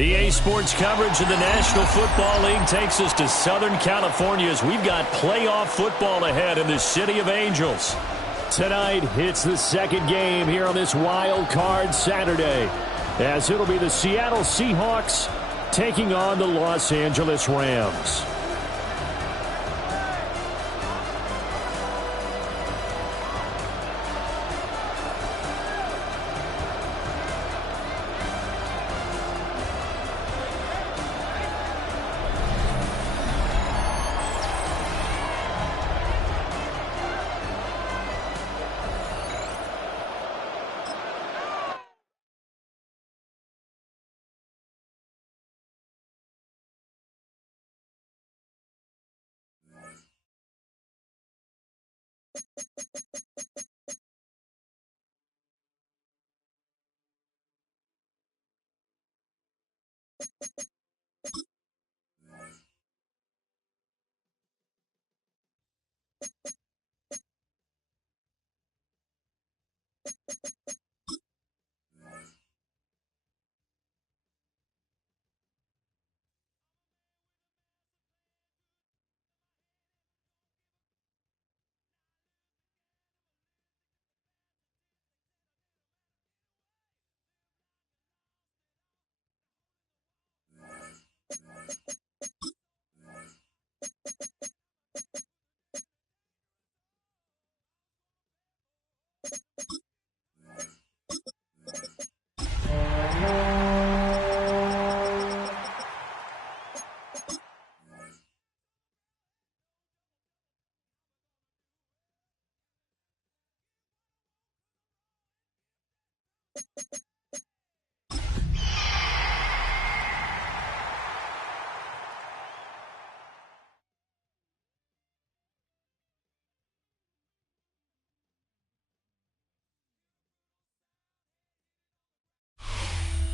EA Sports coverage of the National Football League takes us to Southern California as we've got playoff football ahead in the City of Angels. Tonight, it's the second game here on this wild card Saturday, as it'll be the Seattle Seahawks taking on the Los Angeles Rams.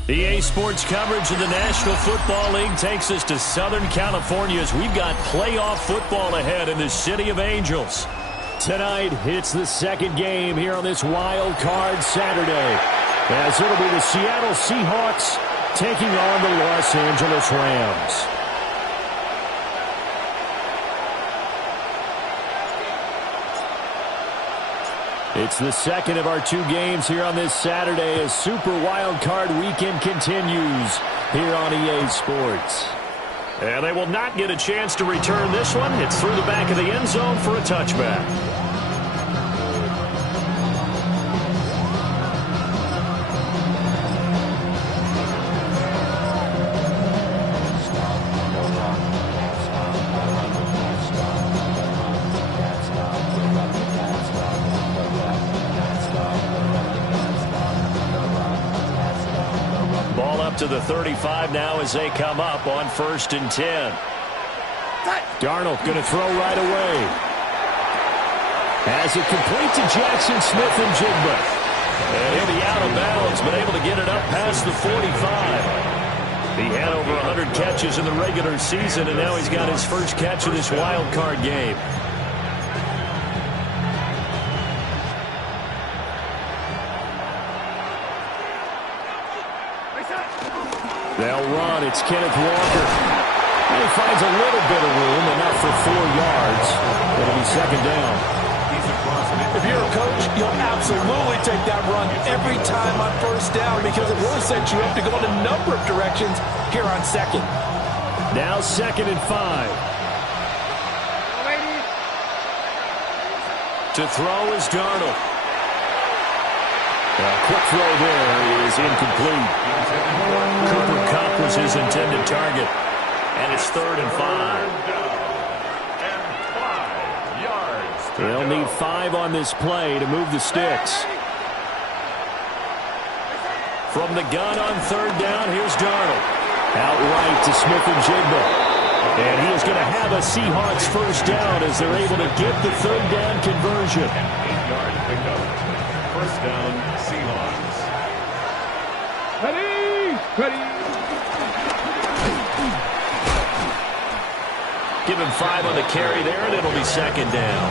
EA Sports coverage of the National Football League takes us to Southern California as we've got playoff football ahead in the City of Angels. Tonight, it's the second game here on this wild card Saturday, as it'll be the Seattle Seahawks taking on the Los Angeles Rams. It's the second of our two games here on this Saturday as Super Wild Card Weekend continues here on EA Sports. And they will not get a chance to return this one. It's through the back of the end zone for a touchback. To the 35 now as they come up on 1st and 10. Darnold going to throw right away. Has it complete to Jackson Smith and Jigba. And he'll be out of bounds, but able to get it up past the 45. He had over 100 catches in the regular season, and now he's got his first catch of this wild card game. They'll run. It's Kenneth Walker. And he finds a little bit of room, enough for 4 yards. It'll be second down. If you're a coach, you'll absolutely take that run every time on first down because it really sets you up to go in a number of directions here on second. Now 2nd and 5. To throw is Darnold. A quick throw there is incomplete. Cooper Kupp was his intended target. And it's 3rd and 5. They'll need 5 on this play to move the sticks. From the gun on third down, here's Darnold. Outright to Smith-Njigba. And he is going to have a Seahawks first down as they're able to get the third down conversion. 8-yard pickup. First down, Seahawks. Ready. Give him 5 on the carry there, and it'll be second down.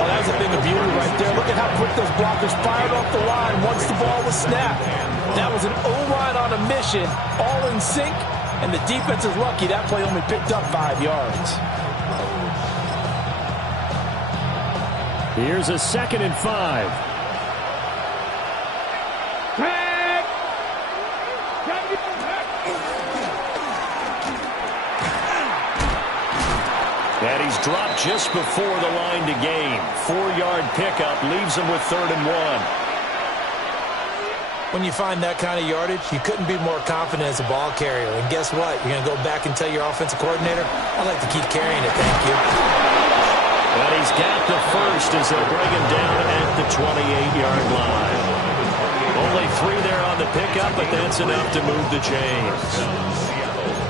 Oh, that's a thing of beauty right there. Look at how quick those blockers fired off the line once the ball was snapped. That was an O-line on a mission, all in sync, and the defense is lucky that play only picked up 5 yards. Here's a 2nd and 5. And he's dropped just before the line to gain. 4-yard pickup leaves him with 3rd and 1. When you find that kind of yardage, you couldn't be more confident as a ball carrier. And guess what? You're going to go back and tell your offensive coordinator, I'd like to keep carrying it, thank you. But he's got the first as they'll bring him down at the 28-yard line. Only 3 there on the pickup, but that's enough to move the chains.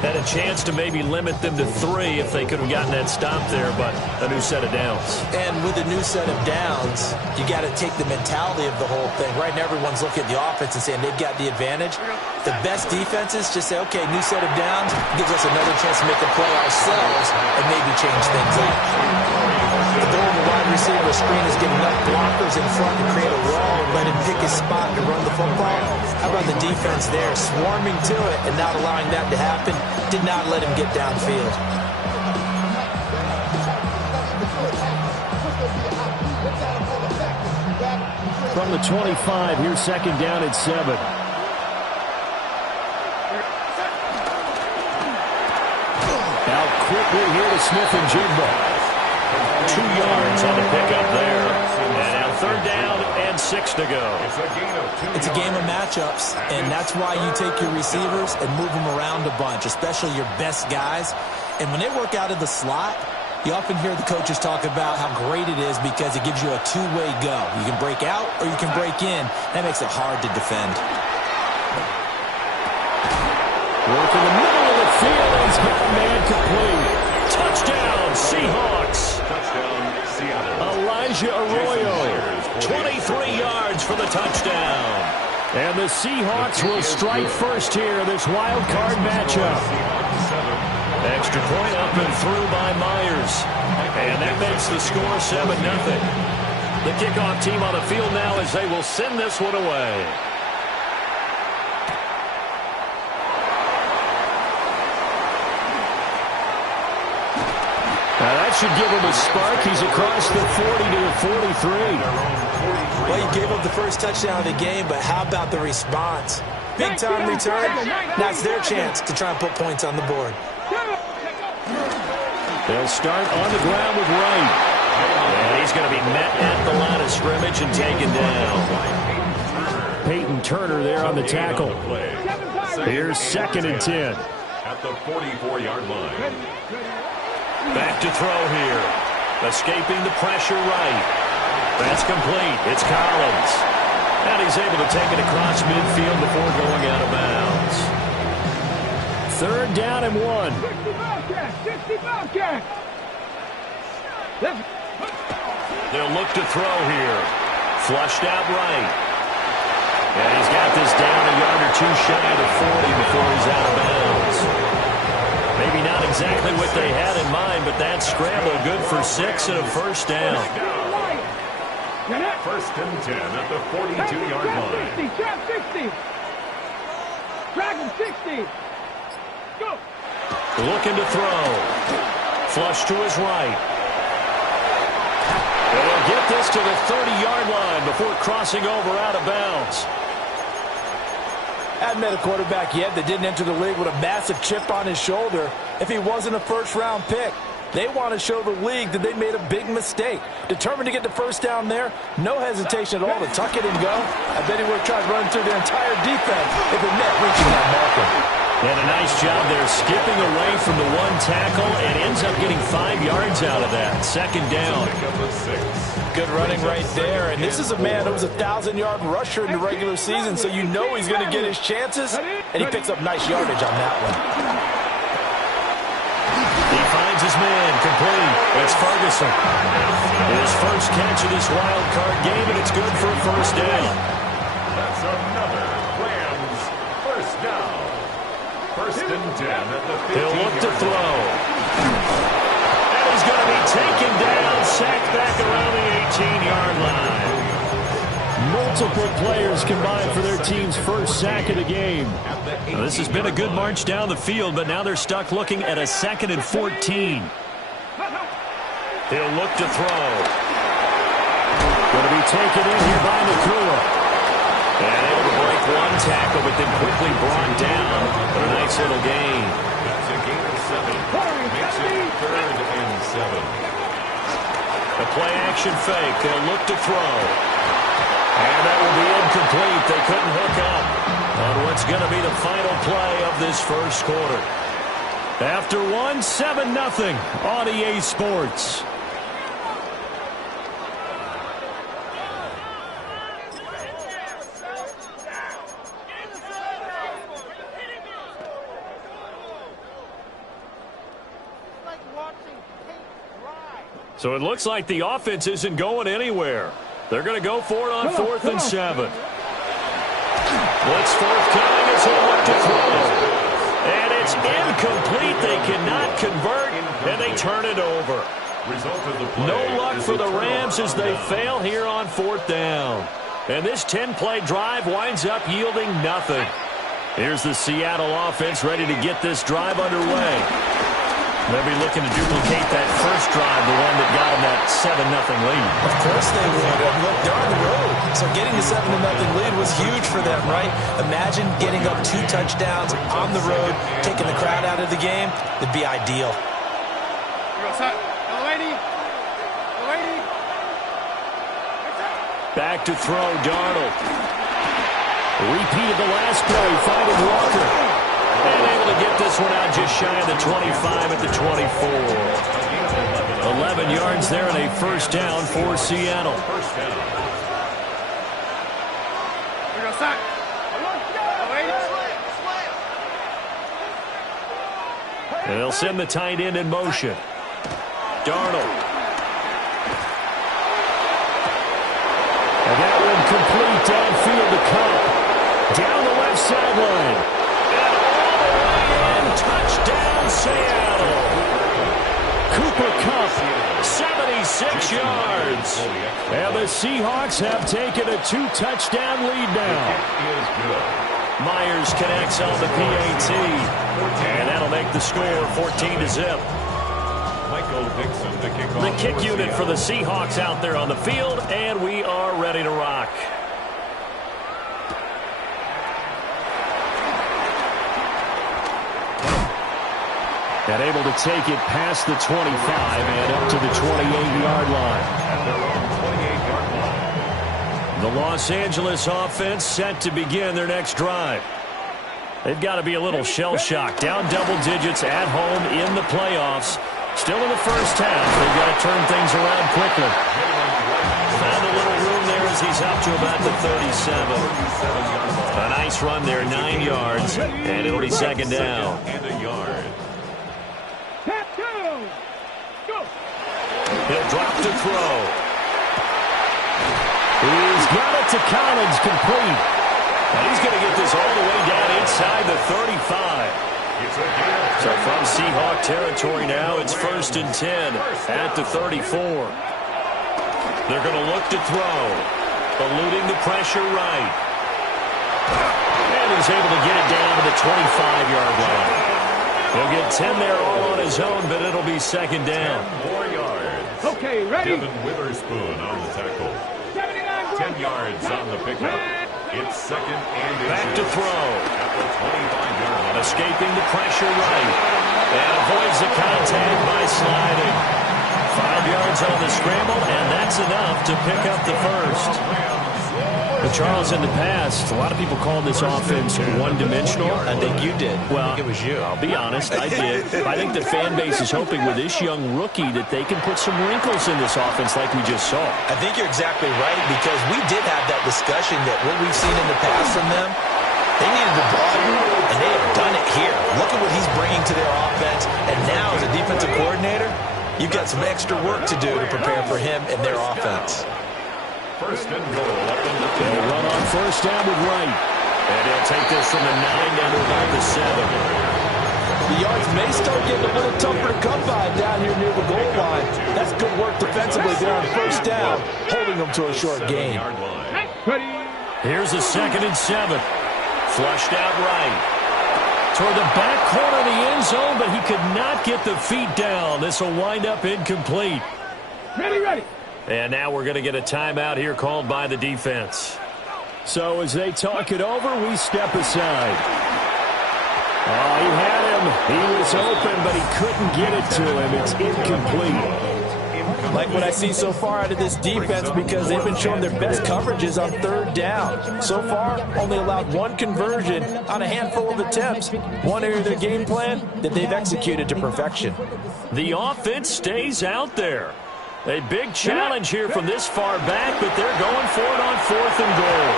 Had a chance to maybe limit them to 3 if they could have gotten that stop there, but a new set of downs. And with a new set of downs, you got to take the mentality of the whole thing. Right now, everyone's looking at the offense and saying they've got the advantage. The best defenses just say, okay, new set of downs gives us another chance to make a play ourselves and maybe change things up. The goal of the wide receiver screen is get enough blockers in front to create a wall and let him pick his spot to run the football. How about the defense there, swarming to it and not allowing that to happen? Did not let him get downfield. From the 25, here's 2nd down at 7. Out quickly here to Smith-Njigba. 2 yards on the pickup there. And now 3rd down and 6 to go. It's a game of matchups, and that's why you take your receivers and move them around a bunch, especially your best guys. And when they work out of the slot, you often hear the coaches talk about how great it is because it gives you a two-way go. You can break out or you can break in. That makes it hard to defend. Work in the middle of the field, and he's got a man complete. Touchdown, Seahawks. Touchdown, Seattle. Elijah Arroyo, 23 yards for the touchdown. And the Seahawks will strike first here, this wild card matchup. Extra point up and through by Myers. And that makes the score 7-0. The kickoff team on the field now as they will send this one away. Now that should give him a spark. He's across the 40 to the 43. Well, he gave up the first touchdown of the game, but how about the response? Big time return. Now it's their chance to try and put points on the board. They'll start on the ground with Wright. And he's going to be met at the line of scrimmage and taken down. Peyton Turner there on the tackle. Here's 2nd and 10. At the 44-yard line. Back to throw here. Escaping the pressure right. That's complete. It's Collins. And he's able to take it across midfield before going out of bounds. 3rd down and 1. 60 Bobcat. They'll look to throw here. Flushed out right. And he's got this down a yard or 2 shy of the 40 before he's out of bounds. Maybe not exactly what they had in mind, but that scramble good for 6 and a first down. 1st and 10 at the 42-yard line. Trap 60. Dragon 60. Go. Looking to throw. Flush to his right. And he'll get this to the 30-yard line before crossing over out of bounds. Hadn't met a quarterback yet that didn't enter the league with a massive chip on his shoulder if he wasn't a first-round pick. They want to show the league that they made a big mistake. Determined to get the first down there, no hesitation at all to tuck it and go. I bet he would have tried running through their entire defense if it meant reaching that marker. And a nice job there skipping away from the 1 tackle and ends up getting 5 yards out of that. 2nd down. Good running right there. And this is a man who was a 1,000-yard rusher in the regular season, so you know he's going to get his chances. And he picks up nice yardage on that one. He finds his man, complete. It's Ferguson. His first catch of this wild card game, and it's good for a first down. That's another Rams first down. First and 10 at the 15-yard line. He'll look to throw. And he's going to be taken down, sacked back around the 18-yard line. Multiple players combined for their team's first sack of the game. Now, this has been a good march down the field, but now they're stuck looking at a 2nd and 14. He'll look to throw. Going to be taken in here by Nakua. And able to break one tackle, but then quickly brought down. But a nice little gain. That's a gain of 7. Makes it 3rd and 7. A play-action fake. They'll look to throw. And that will be incomplete. They couldn't hook up on what's going to be the final play of this first quarter. After 7-0 on EA Sports. So it looks like the offense isn't going anywhere. They're going to go for it on 4th and 7. Blitz forthcoming as he'll look to throw. And it's incomplete. They cannot convert, and they turn it over. No luck for the Rams as they fail here on 4th down. And this 10-play drive winds up yielding nothing. Here's the Seattle offense ready to get this drive underway. They'll be looking to duplicate that first drive, the one that got them that 7-0 lead. Of course they would. Look, they're on the road. So getting the 7-0 lead was huge for them, right? Imagine getting up 2 touchdowns on the road, taking the crowd out of the game. It'd be ideal. Back to throw, Darnold. Repeated the last play, finding Walker. And able to get this one out just shy of the 25 at the 24. 11 yards there and a first down for Seattle. And they'll send the tight end in motion. Darnold. And that one complete downfield to Cup. Down the left sideline. And all the way in. Touchdown, Seattle. Cooper Kupp, 76 yards. And the Seahawks have taken a 2-touchdown lead now. Myers connects on the PAT. And that'll make the score 14-0. The kick unit for the Seahawks out there on the field, and we are ready to rock. And able to take it past the 25 and up to the 28-yard line. The Los Angeles offense set to begin their next drive. They've got to be a little shell-shocked. Down double digits at home in the playoffs. Still in the first half. They've got to turn things around quickly. Found a little room there as he's up to about the 37. A nice run there, 9 yards, and it'll be second down. He'll drop to throw. He's got it to Collins, complete. And he's going to get this all the way down inside the 35. So from Seahawk territory now, it's 1st and 10 at the 34. They're going to look to throw. Eluding the pressure right. And he's able to get it down to the 25-yard line. He'll get 10 there all on his own, but it'll be second down. 4 yards. Okay, ready? Devin Witherspoon on the tackle. 10 yards on the pickup. It's 2nd and Back to throw. At the 25-yard line. Escaping the pressure right. And avoids the contact by sliding. 5 yards on the scramble, and that's enough to pick up the first. Charles, in the past, a lot of people called this offense one-dimensional. I think you did. Well, I think it was you. I'll be honest, I did. I think the fan base is hoping with this young rookie that they can put some wrinkles in this offense like we just saw. I think you're exactly right, because we did have that discussion that what we've seen in the past from them, they needed to broaden, and they have done it here. Look at what he's bringing to their offense, and now as a defensive coordinator, you've got some extra work to do to prepare for him and their offense. First and goal up in the They'll run on first down with Wright. And he'll take this from the 9 down to about the 7. The yards may start getting a little tougher to come by down here near the goal line. That's good work defensively there on first down, holding them to a short gain. Here's a 2nd and 7. Flushed out right. Toward the back corner of the end zone, but he could not get the feet down. This will wind up incomplete. Ready. And now we're going to get a timeout here called by the defense. So as they talk it over, we step aside. Oh, he had him. He was open, but he couldn't get it to him. It's incomplete. Like what I see so far out of this defense, because they've been showing their best coverages on 3rd down. So far, only allowed 1 conversion on a handful of attempts. One area of their game plan that they've executed to perfection. The offense stays out there. A big challenge here from this far back, but they're going for it on 4th and goal.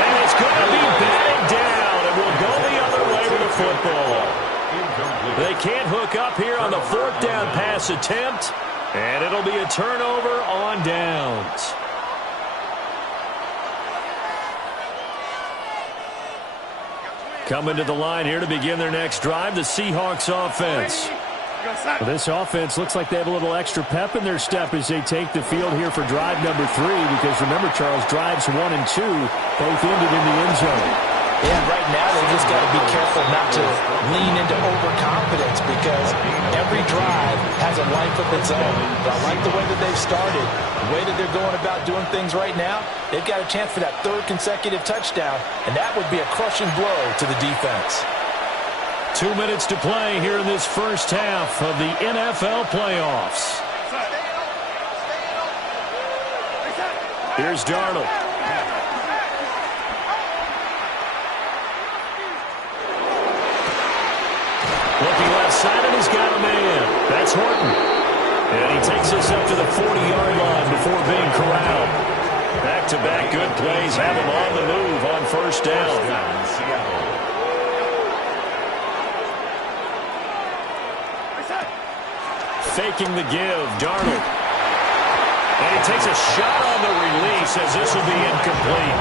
And it's going to be batted down, and we'll go the other way with the football. They can't hook up here on the 4th down pass attempt, and it'll be a turnover on downs. Coming to the line here to begin their next drive, the Seahawks offense. Well, this offense looks like they have a little extra pep in their step as they take the field here for drive number 3, because remember, Charles, drives 1 and 2 both ended in the end zone. Yeah, right now they just got to be careful not to lean into overconfidence, because every drive has a life of its own. But I like the way that they've started, the way that they're going about doing things right now. They've got a chance for that 3rd consecutive touchdown, and that would be a crushing blow to the defense. 2 minutes to play here in this first half of the NFL playoffs. Here's Darnold. Looking left side, and he's got a man. That's Horton. And he takes us up to the 40-yard line before being corralled. Back-to-back good plays have him on the move on first down. Faking the give, Darnold. And he takes a shot on the release as this will be incomplete.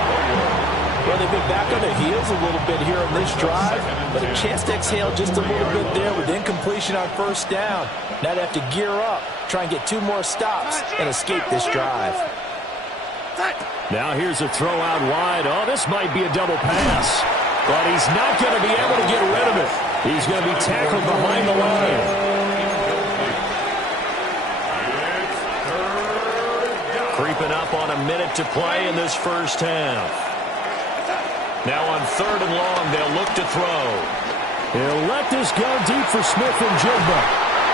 Well, they've been back on their heels a little bit here on this drive, but a chance to exhale just a little bit there with incompletion on first down. Now they have to gear up, try and get 2 more stops, and escape this drive. Now here's a throw out wide. Oh, this might be a double pass. But he's not going to be able to get rid of it. He's going to be tackled behind the line. Creeping up on a minute to play in this first half. Now on 3rd and long, they'll look to throw. He'll let this go deep for Smith and Jigba.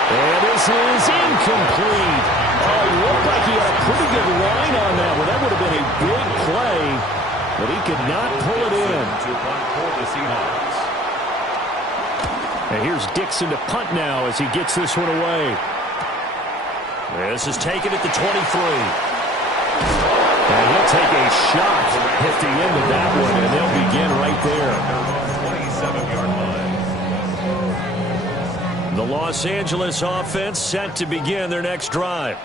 And this is incomplete. Oh, looked like he had a pretty good line on that one. That would have been a big play, but he could not pull it in. And here's Dixon to punt now as he gets this one away. This is taken at the 23. And he'll take a shot at the end of that one, and they'll begin right there. The Los Angeles offense set to begin their next drive.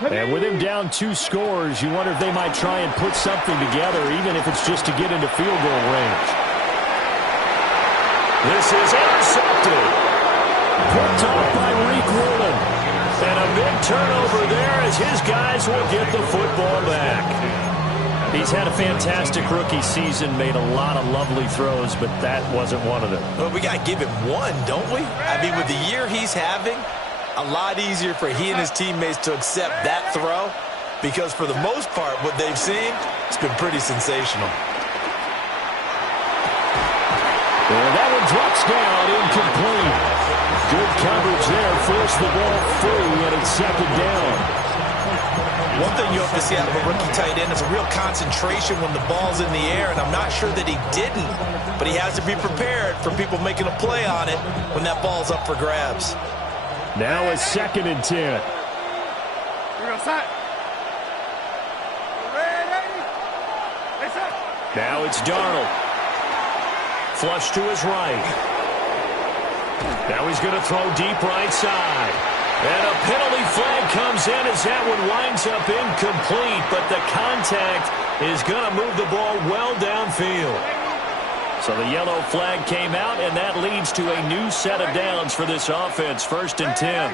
And with him down 2 scores, you wonder if they might try and put something together, even if it's just to get into field goal range. This is intercepted. Picked off by Reek Woolen. And a big turnover there as his guys will get the football back. He's had a fantastic rookie season, made a lot of lovely throws, but that wasn't one of them. Well, we got to give him one, don't we? I mean, with the year he's having, a lot easier for he and his teammates to accept that throw, because for the most part, what they've seen, it's been pretty sensational. And that one drops down, incomplete. Good coverage there, forced the ball free, and it's 2nd down. One thing you hope to see out of a rookie tight end is a real concentration when the ball's in the air, and I'm not sure that he didn't, but he has to be prepared for people making a play on it when that ball's up for grabs. Now a 2nd and 10. Here we go, set. Ready? Hey, set. Now it's Darnold. Flush to his right. Now he's going to throw deep right side. And a penalty flag comes in as that one winds up incomplete, but the contact is going to move the ball well downfield. So the yellow flag came out, and that leads to a new set of downs for this offense. 1st and 10.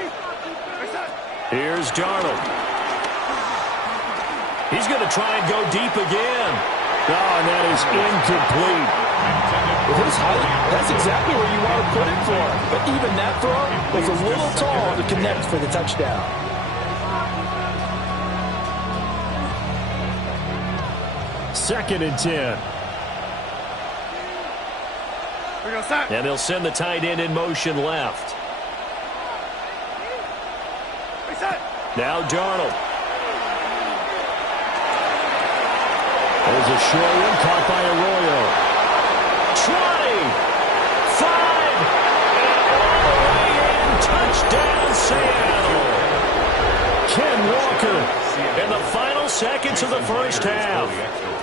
Here's Darnold. He's going to try and go deep again. Oh, and that is incomplete. With his height, that's exactly where you want to put it for him. But even that throw was a little tall to connect for the touchdown. Second and 10. Here we go, set. And they'll send the tight end in motion left. Hey, set. Now Darnold. There's a short one caught by Arroyo. 20, 5, and all the way in. Touchdown, Seattle. Ken Walker in the final seconds of the first half.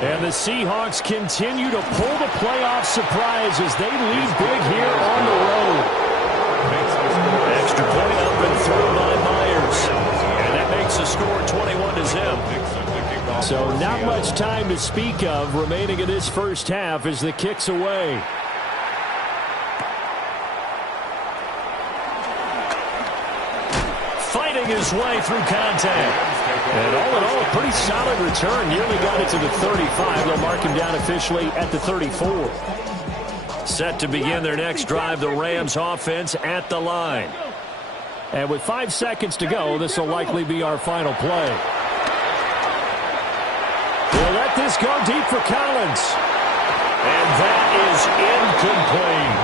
And the Seahawks continue to pull the playoff surprise as they lead big here on the road. Extra point up and through by Myers. And that makes the score 21-0. So not much time to speak of remaining in this first half as the kick's away. Fighting his way through contact. And all in all, a pretty solid return. Nearly got it to the 35. They'll mark him down officially at the 34. Set to begin their next drive, the Rams offense at the line. And with 5 seconds to go, this will likely be our final play. They'll let this go deep for Collins. And that is incomplete.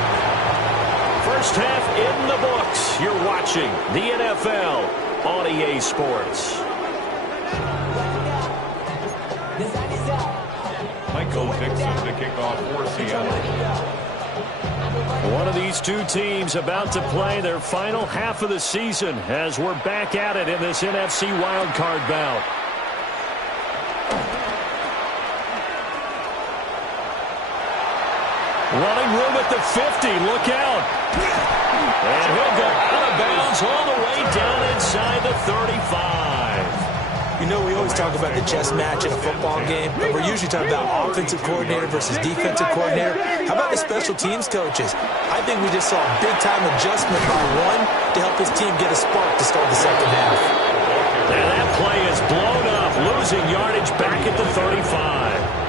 First half in the books. You're watching the NFL on EA Sports. Michael Dixon to kick off for Seattle. One of these two teams about to play their final half of the season as we're back at it in this NFC wildcard bout. Running room at the 50. Look out. And he'll go out of bounds all the way down inside the 35. You know, we always talk about the chess match in a football game, but we're usually talking about offensive coordinator versus defensive coordinator. How about the special teams coaches? I think we just saw a big-time adjustment by one to help his team get a spark to start the second half. And that play is blown up, losing yardage back at the 35.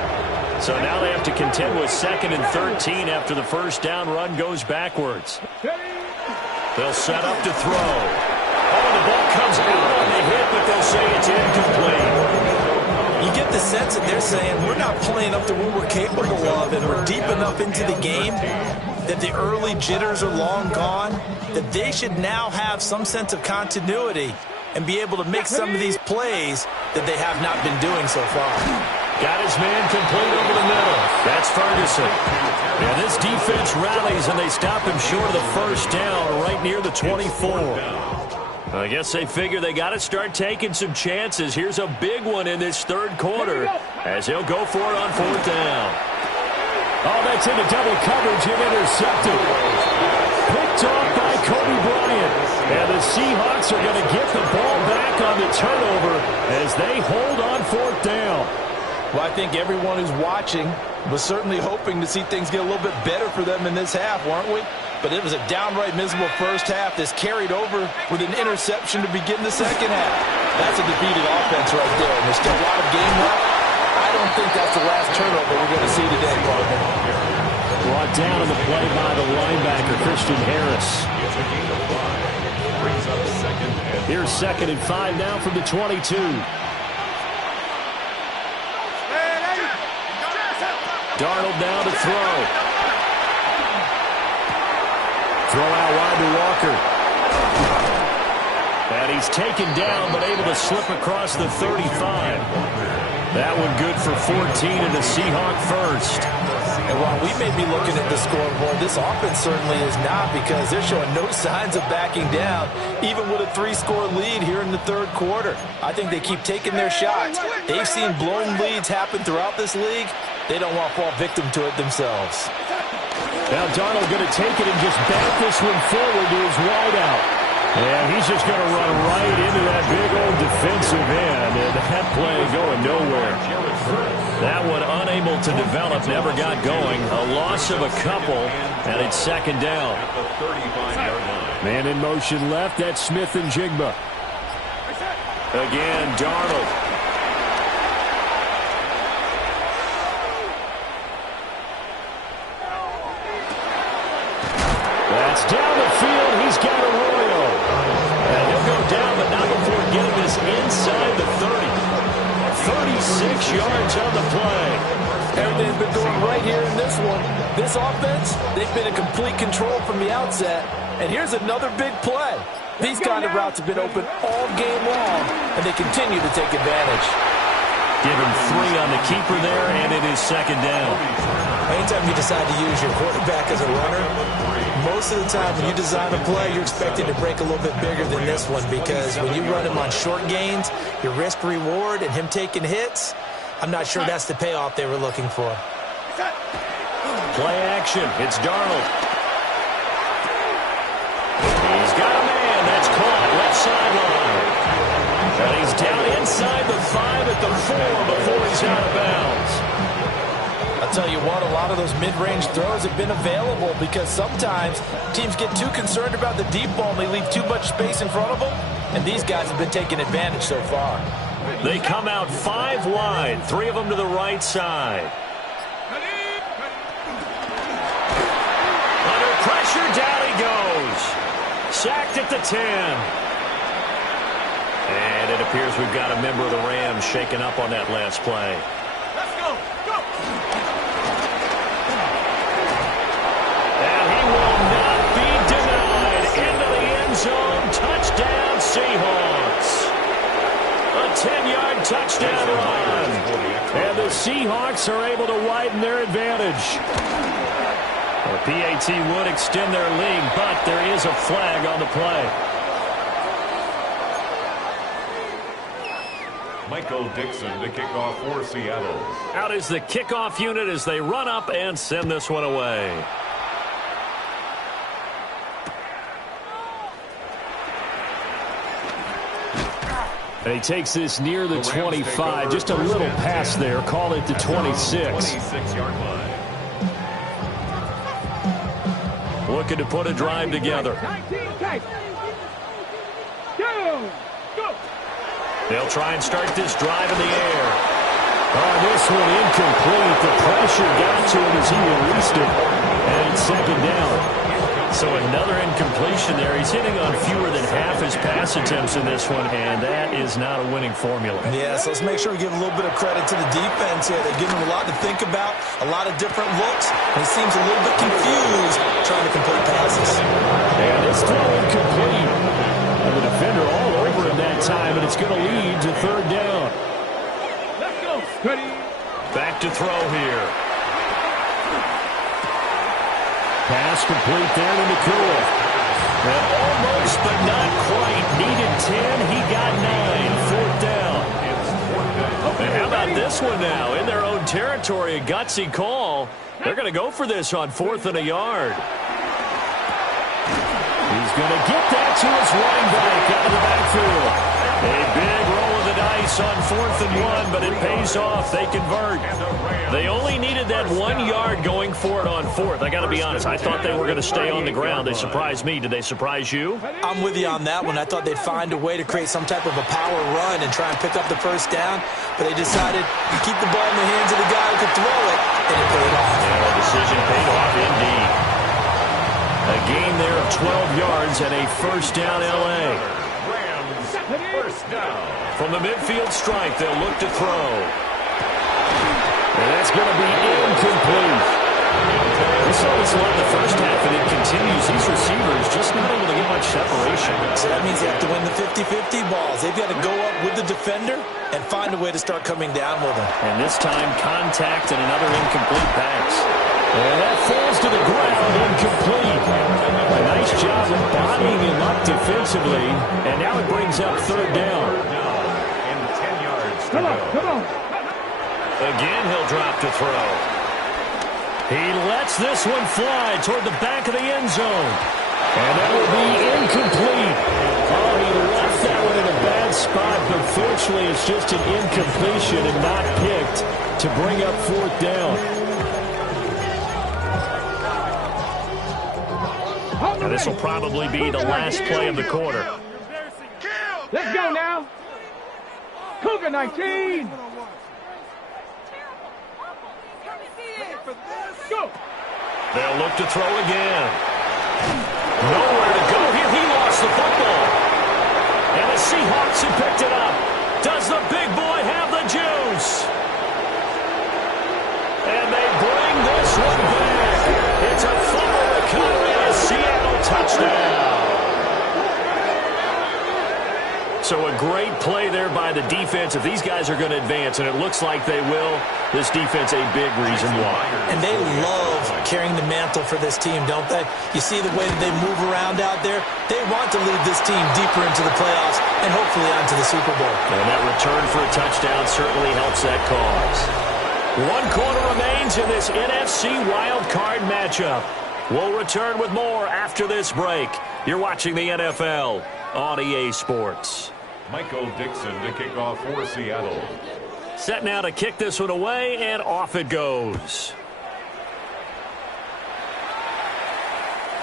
So now they have to contend with 2nd and 13 after the first down run goes backwards. They'll set up to throw. Oh, the ball comes out on the hit, but they'll say it's incomplete. You get the sense that they're saying we're not playing up to what we're capable of, and we're deep enough into the game that the early jitters are long gone, that they should now have some sense of continuity and be able to make some of these plays that they have not been doing so far. Got his man complete over the middle. That's Ferguson. And this defense rallies, and they stop him short of the first down right near the 24. I guess they figure they got to start taking some chances. Here's a big one in this third quarter as he'll go for it on 4th down. Oh, that's into double coverage and intercepted. Picked off by Kobe Bryant. And the Seahawks are going to get the ball back on the turnover as they hold on 4th down. Well, I think everyone who's watching was certainly hoping to see things get a little bit better for them in this half, weren't we? But it was a downright miserable first half. This carried over with an interception to begin the second half. That's a defeated offense right there, and there's still a lot of game left. I don't think that's the last turnover we're going to see today, partner. Brought down on the play by the linebacker, Christian Harris. Here's 2nd and 5 now from the 22. Darnold now to throw. Throw out wide to Walker. And he's taken down, but able to slip across the 35. That one good for 14 and a Seahawk first. And while we may be looking at the scoreboard, this offense certainly is not, because they're showing no signs of backing down, even with a 3-score lead here in the third quarter. I think they keep taking their shots. They've seen blown leads happen throughout this league. They don't want to fall victim to it themselves. Now Darnold going to take it and just bat this one forward to his wideout. And he's just going to run right into that big old defensive end, and that play going nowhere. That one unable to develop, never got going. A loss of a couple, and it's second down. Man in motion left, that's Smith and Jigba. Again, Darnold. That's down the field, he's got Arroyo. And he'll go down, but not before getting this inside the 30. 36 yards on the play. Everything's been going right here in this one. This offense, they've been in complete control from the outset. And here's another big play. These kind of routes have been open all game long, and they continue to take advantage. Give him 3 on the keeper there, and it is second down. Anytime you decide to use your quarterback as a runner, most of the time when you design a play, you're expecting to break a little bit bigger than this one, because when you run him on short gains, your risk-reward and him taking hits, I'm not sure that's the payoff they were looking for. Play action. It's Darnold. He's got a man. That's caught. Left sideline. And he's down inside the 5 at the 4 before he's out of bounds. I'll tell you what, a lot of those mid-range throws have been available, because sometimes teams get too concerned about the deep ball and they leave too much space in front of them, and these guys have been taking advantage so far. They come out 5 wide, 3 of them to the right side. Under pressure, down he goes. Sacked at the 10. And it appears we've got a member of the Rams shaken up on that last play. Let's go. Go. And he will not be denied. Into the end zone. Touchdown, Seahawks. A 10-yard touchdown run. And the Seahawks are able to widen their advantage. The PAT would extend their lead, but there is a flag on the play. Michael Dixon to kick off for Seattle. Out is the kickoff unit as they run up and send this one away. And he takes this near the 25. Just a little pass there. Call it the 26. 26-yard line. Looking to put a drive together. They'll try and start this drive in the air. Oh, this one incomplete. The pressure got to him as he released it. And it's second down. So another incompletion there. He's hitting on fewer than half his pass attempts in this one, and that is not a winning formula. Yeah, so let's make sure we give a little bit of credit to the defense here. They give him a lot to think about, a lot of different looks, and he seems a little bit confused trying to complete passes. And this throw incomplete. And the defender all over him that time, and it's going to lead to third down. Let's go. Ready. Back to throw here. Pass complete there to McCool. And almost, but not quite. Needed 10. He got 9. Fourth down. And how about this one now? In their own territory, a gutsy call. They're going to go for this on 4th and a yard. He's going to get that to his running back out of the backfield. A big roll of the dice on 4th and 1, but it pays off. They convert. They only needed that 1 yard going for it on 4th. I got to be honest. I thought they were going to stay on the ground. They surprised me. Did they surprise you? I'm with you on that one. I thought they'd find a way to create some type of a power run and try and pick up the first down, but they decided to keep the ball in the hands of the guy who could throw it, and it paid off. And the decision paid off indeed. A gain there of 12 yards and a first down L.A. Rams, first down. From the midfield stripe, they'll look to throw. And that's going to be incomplete. We saw this a lot in the first half, and it continues. These receivers just not able to get much separation. So that means they have to win the 50-50 balls. They've got to go up with the defender and find a way to start coming down with him. And this time, contact and another incomplete pass. And that falls to the ground, incomplete. A nice job of bodying him up defensively. And now it brings up third down. And 10 yards to go. Come on. Again, he'll drop to throw. He lets this one fly toward the back of the end zone. And that will be incomplete. Oh, he left that one in a bad spot, but fortunately it's just an incompletion and not picked to bring up fourth down. Now, this will probably be the last play of the quarter. Let's go now. Cougar 19. Go. They'll look to throw again. Nowhere to go here. He lost the football. And the Seahawks have picked it up. Does the big boy have the juice? And they bring this one back. It's a fumble recovery and a Seattle touchdown. So a great play there by the defense. If these guys are going to advance, and it looks like they will, this defense a big reason why. And they love carrying the mantle for this team, don't they? You see the way that they move around out there? They want to lead this team deeper into the playoffs and hopefully onto the Super Bowl. And that return for a touchdown certainly helps that cause. 1 quarter remains in this NFC Wild Card matchup. We'll return with more after this break. You're watching the NFL on EA Sports. Michael Dixon to kick off for Seattle. Set now to kick this one away, and off it goes.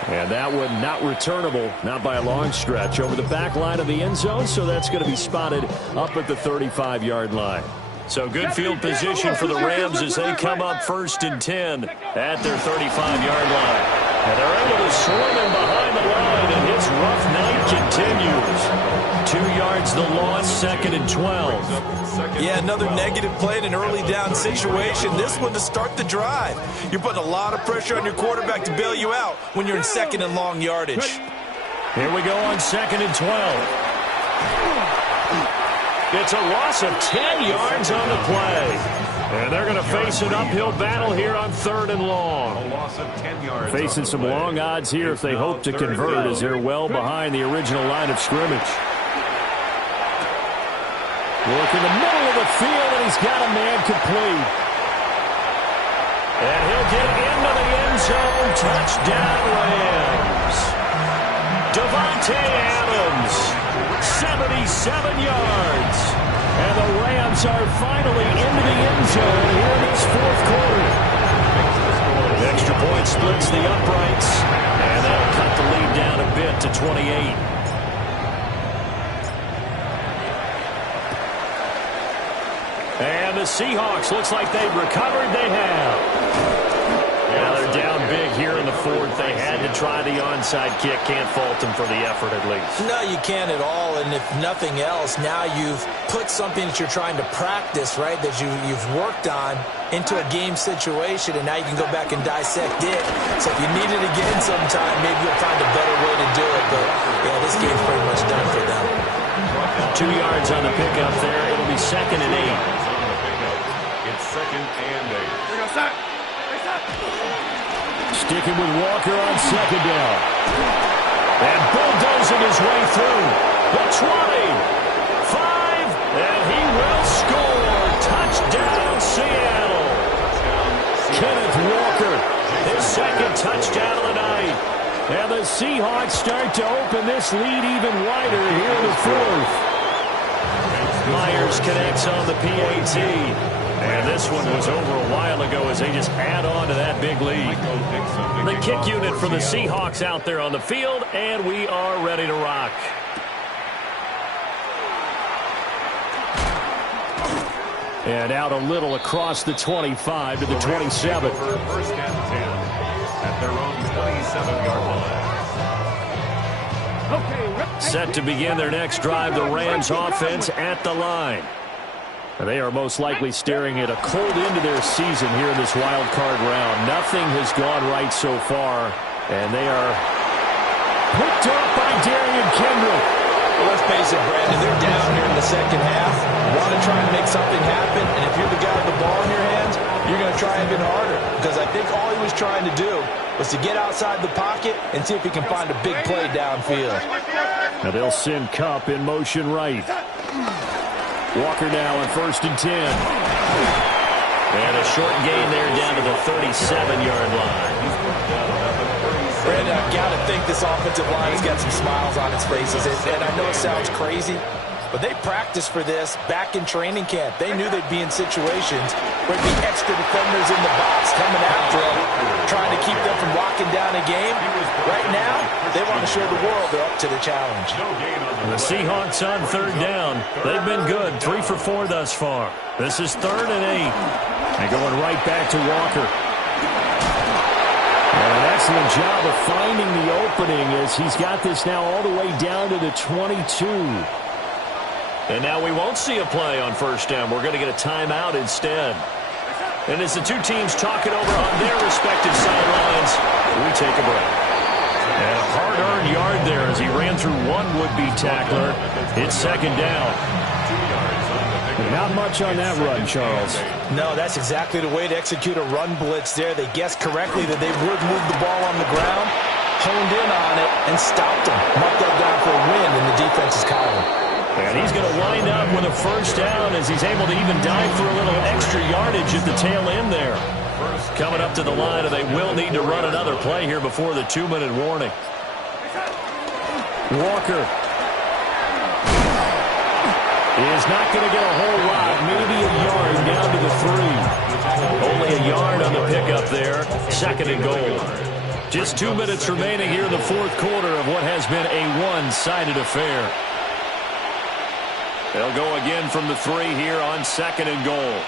And that one not returnable, not by a long stretch, over the back line of the end zone, so that's going to be spotted up at the 35-yard line. So good field position for the Rams as they come up 1st and 10 at their 35-yard line. And they're able to swing him behind the line, and his rough night continues. 2 yards the loss, 2nd and 12. Yeah, another negative play in an early down situation. This one to start the drive. You're putting a lot of pressure on your quarterback to bail you out when you're in 2nd and long yardage. Here we go on 2nd and 12. It's a loss of 10 yards on the play. And they're going to face an uphill battle here on 3rd and long. A loss of 10 yards. Facing some long odds here if they hope to convert as they're well behind the original line of scrimmage. Work in the middle of the field, and he's got a man complete. And he'll get into the end zone. Touchdown, Rams. Devontae Adams, 77 yards. And the Rams are finally into the end zone here in this 4th quarter. The extra point splits the uprights, and that'll cut the lead down a bit to 28. And the Seahawks, looks like they've recovered. They have. Now they're down big here in the 4th. They had to try the onside kick. Can't fault them for the effort at least. No, you can't at all. And if nothing else, now you've put something that you're trying to practice, right, that you've worked on into a game situation, and now you can go back and dissect it. So if you need it again sometime, maybe you'll find a better way to do it. But, yeah, this game's pretty much done for them. 2 yards on the pickup there. It'll be 2nd and 8. It's 2nd and 8. Sticking with Walker on 2nd down. And bulldozing his way through. The 20. 5. And he will score. Touchdown, Seattle. Kenneth Walker, his 2nd touchdown of the night. And the Seahawks start to open this lead even wider here in the 4th. Myers connects on the PAT. And this one was over a while ago as they just add on to that big lead. The kick unit for the Seahawks out there on the field, and we are ready to rock. And out a little across the 25 to the 27. 1st and 10 at their own 27-yard line. Set to begin their next drive, the Rams offense at the line. They are most likely staring at a cold end to their season here in this wild card round. Nothing has gone right so far, and they are picked up by Darian Kendrick. Well, let's face it, Brandon, they're down here in the second half. Want to try and make something happen, and if you're the guy with the ball in your hands, you're going to try even harder, because I think all he was trying to do was to get outside the pocket and see if he can find a big play downfield. Now they'll send Kupp in motion right. Walker now on 1st and 10. And a short gain there down to the 37-yard line. Brandon, I've got to think this offensive line has got some smiles on its faces. And I know it sounds crazy, but they practiced for this back in training camp. They knew they'd be in situations where there'd be extra defenders in the box coming after them, trying to keep them from locking down a game. Right now, they want to show the world they're up to the challenge. The Seahawks on 3rd down. They've been good. 3 for 4 thus far. This is 3rd and 8. And going right back to Walker. And an excellent job of finding the opening as he's got this now all the way down to the 22. And now we won't see a play on 1st down. We're going to get a timeout instead. And as the two teams talk it over on their respective sidelines, we take a break. And a hard-earned yard there as he ran through one would-be tackler. It's 2nd down. Not much on that run, Charles. No, that's exactly the way to execute a run blitz there. They guessed correctly that they would move the ball on the ground, honed in on it, and stopped them. Marked that down for a win in the defense's column. And he's going to wind up with a 1st down as he's able to even dive for a little extra yardage at the tail end there. Coming up to the line, and they will need to run another play here before the 2-minute warning. Walker is not going to get a whole lot, maybe a yard down to the 3. Only a yard on the pickup there. 2nd and goal. Just 2 minutes remaining here in the 4th quarter of what has been a one-sided affair. They'll go again from the 3 here on 2nd and goal.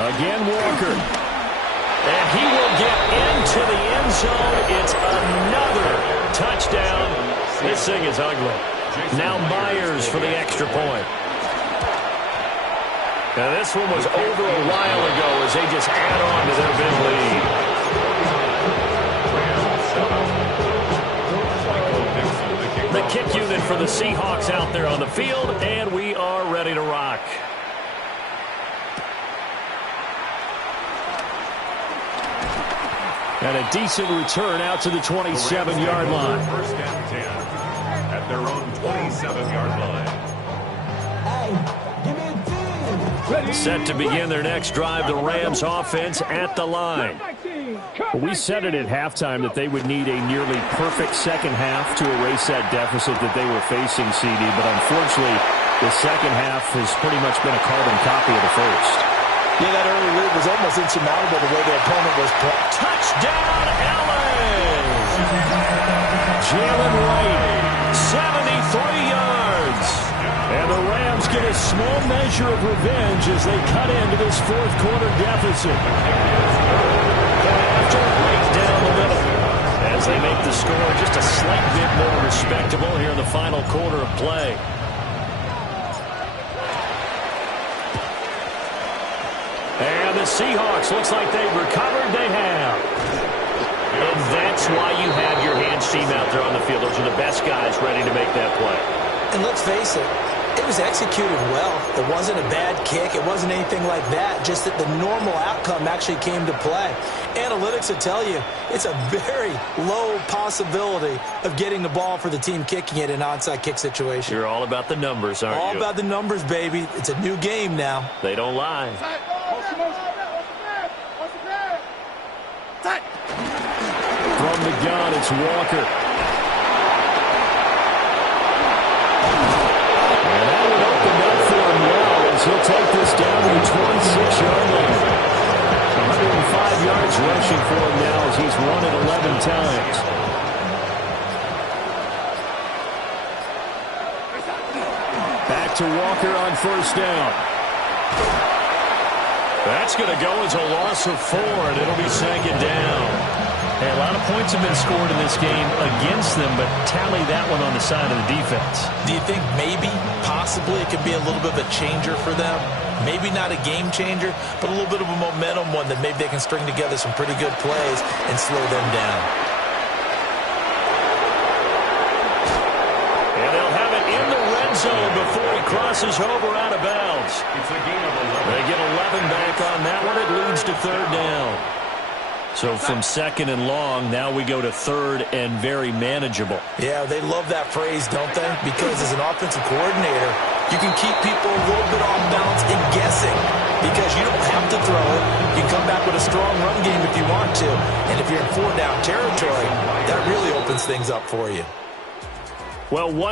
Again, Walker. And he will get into the end zone. It's another touchdown. This thing is ugly. Now Myers for the extra point. Now this one was over a while ago as they just add on to their big lead. The kick unit for the Seahawks out there on the field, and we are ready to rock. And a decent return out to the 27-yard line. 1st and 10 at their own 27-yard line. Set to begin their next drive, the Rams offense at the line. We said it at halftime that they would need a nearly perfect second half to erase that deficit that they were facing, CD, but unfortunately, the second half has pretty much been a carbon copy of the first. Yeah, that early lead was almost insurmountable the way the opponent was playing. Touchdown, Allen! Jalen Wright, 73 yards. And the Rams get a small measure of revenge as they cut into this 4th quarter deficit. After right down the middle. As they make the score just a slight bit more respectable here in the final quarter of play. And the Seahawks, looks like they've recovered. They have. And that's why you have your hands team out there on the field. Those are the best guys ready to make that play. And let's face it, it was executed well. It wasn't a bad kick. It wasn't anything like that. Just that the normal outcome actually came to play. Analytics will tell you it's a very low possibility of getting the ball for the team kicking it in an onside kick situation. You're all about the numbers, aren't you? All about the numbers, baby. It's a new game now. They don't lie. From the gun, it's Walker. And that would open up for him well as he'll take this down to the 26-yard line. 105 yards rushing for him now as he's run it 11 times. Back to Walker on 1st down. That's going to go as a loss of 4, and it'll be 2nd down. Hey, a lot of points have been scored in this game against them, but tally that one on the side of the defense. Do you think maybe, possibly, it could be a little bit of a changer for them? Maybe not a game changer, but a little bit of a momentum one that maybe they can string together some pretty good plays and slow them down. And they'll have it in the red zone before he crosses over out of bounds. It's a gain of 11. They get 11 back on that one. It leads to third down. So from second and long, now we go to third and very manageable. Yeah, they love that phrase, don't they? Because as an offensive coordinator, you can keep people a little bit off balance and guessing because you don't have to throw it. You can come back with a strong run game if you want to. And if you're in 4-down territory, that really opens things up for you. Well, one